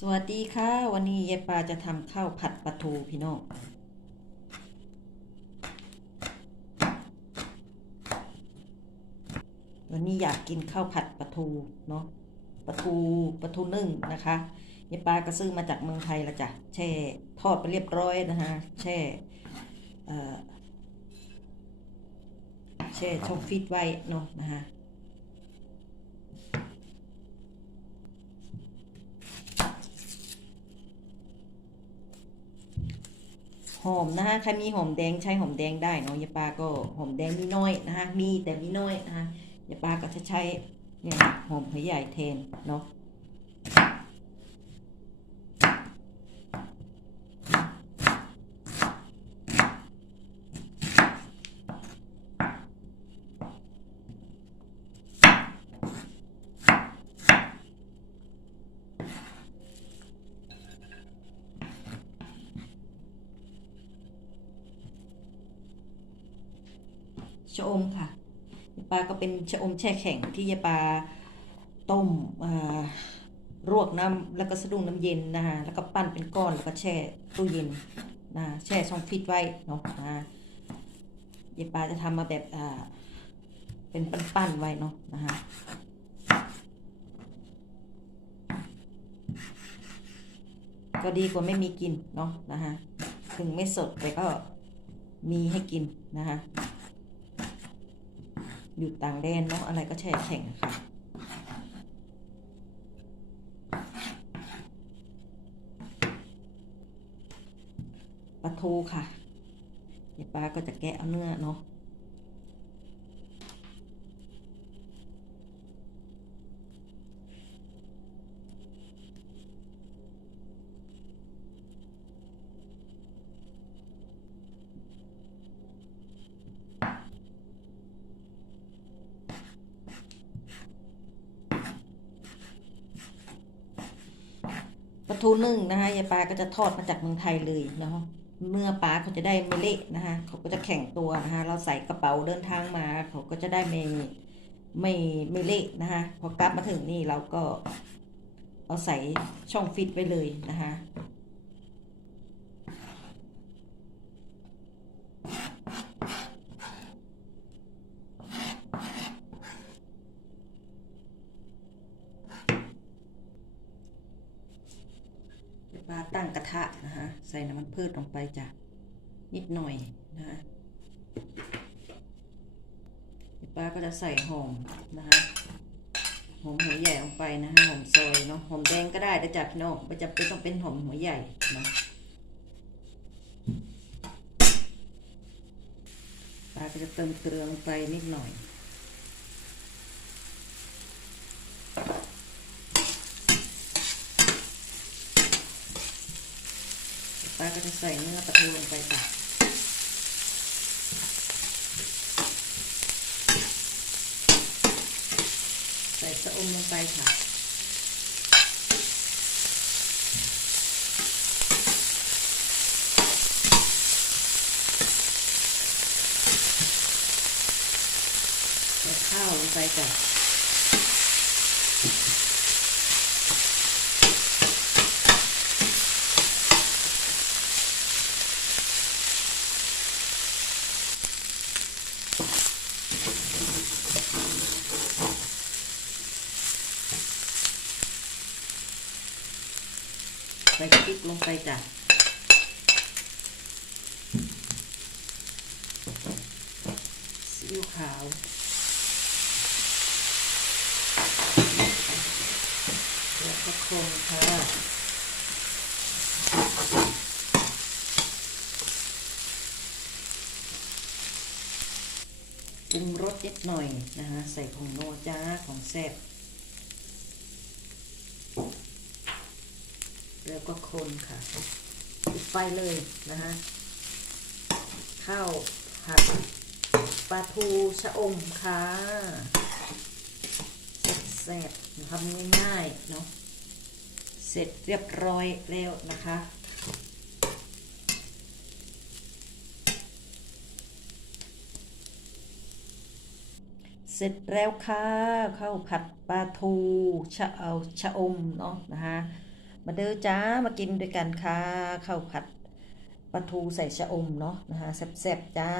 สวัสดีค่ะ วันนี้ยายปาจะทำข้าวผัดปลาทูพี่น้องวันนี้อยากกินข้าวผัดปลาทูเนาะปลาทูปลาทูนึ่งนะคะยายปาก็ซื้อมาจากเมืองไทยล้วจ้ะแช่ทอดไปเรียบร้อยนะคะแช่แช่ช่องฟิตไว้เนาะนะคะ หอมนะคะใครมีหอมแดงใช้หอมแดงได้เนาะยาปาก็หอมแดงมีน้อยนะคะมีแต่มีน้อยนะคะยาปาก็จะใช้เนี่ยหอมหัวใหญ่แทนเนาะ ชะอมค่ะยายปาก็เป็นชะอมแช่แข็งที่ยายปาต้มอ่ารวกน้ำแล้วก็สะดุ้งน้ำเย็นนะคะแล้วก็ปั้นเป็นก้อนแล้วก็แช่ตู้เย็นนะแช่ช่องฟิตไว้เนาะนะยายปาจะทำมาแบบอ่าเป็นปั้นๆไว้เนาะนะคะก็ดีกว่าไม่มีกินเนาะนะคะถึงไม่สดแต่ก็มีให้กินนะคะ อยู่ต่างแดนเนาะอะไรก็แช่แข็งค่ะ ปลาทูค่ะเดี๋ยวป้าก็จะแกะเอาเนื้อเนาะ ปลาทูนึ่งนะคะยายปลาก็จะทอดมาจากเมืองไทยเลยเนาะเมื่อปลาเขาจะได้ไม่เละนะคะเขาก็จะแข็งตัวนะคะเราใส่กระเป๋าเดินทางมา เขาก็จะได้ไม่ไม่ไม่เละนะคะพอกลับมาถึงนี่เราก็เอาใส่ช่องฟิตไว้เลยนะคะ ปลาตั้งกระทะนะคะใส่น้ำมันพืชลงไปจ้ะนิดหน่อยนะคะปลาก็จะใส่หอมนะคะหอมหัวใหญ่ลงไปนะคะหอมซอยเนาะหอมแดงก็ได้แต่จ้ะพี่น้องไม่จำเป็นต้องเป็นหอมหัวใหญ่เนาะปลาก็จะเติมเกลือลงไปนิดหน่อย ป้าก็จะใส่เนื้อปลาทูลงไปค่ะใส่สะอมลงไปค่ะใส่ข้าวลงไปจ้ะ ใส่พริกลงไปจ้ะซีอิ๊วขาวแล้วก็คนค่ะปรุงรสนิดหน่อยนะคะใส่ผงโนจ้าของแซ่บ แล้วก็คนค่ะปิดไฟเลยนะฮะข้าวผัดปลาทูชะอมค่ะแซ่บทำง่ายๆเนาะเสร็จเรียบร้อยแล้วนะคะเสร็จแล้วค่ะข้าวผัดปลาทูชะเอาชะอมเนาะนะคะ มาเด้อจ้ามากินด้วยกันค่ะข้าวผัดปลาทูใส่ชะอมเนาะนะคะแซ่บๆจ้า